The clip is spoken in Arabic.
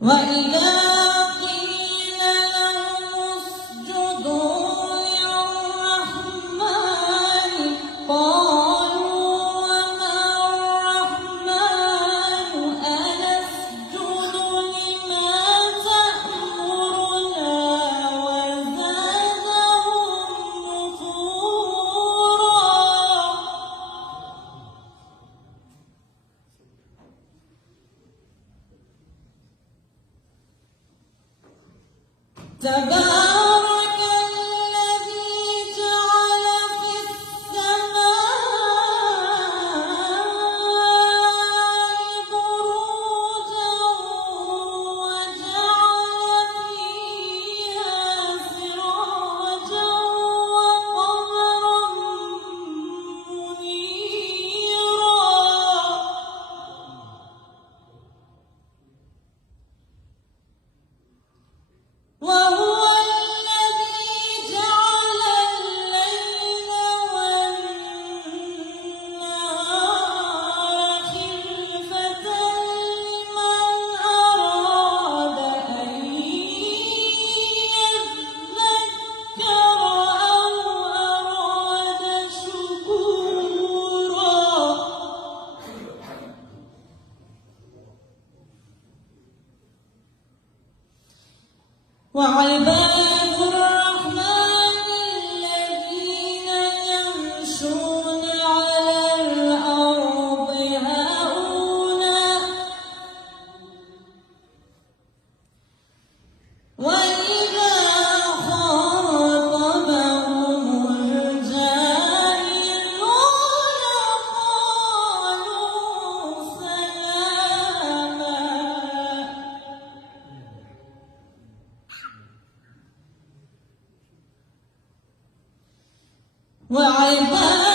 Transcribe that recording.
وإذا قيل لهم اسجدوا للرحمن قالوا وما الرحمن أنسجد لما تأمرنا وزادهم نفورا. تبارك الذي جعل في السماء بروجا وجعل فيها سراجا وقمرا منيرا. وهو الذي جعل الليل والنهار خلفة لمن أراد أن يذكر أو أراد شكورا. وعباد الرحمن الذين يمشون على الأرض هونا وإذا خاطبهم الجاهلون قالوا سلاما. وعباد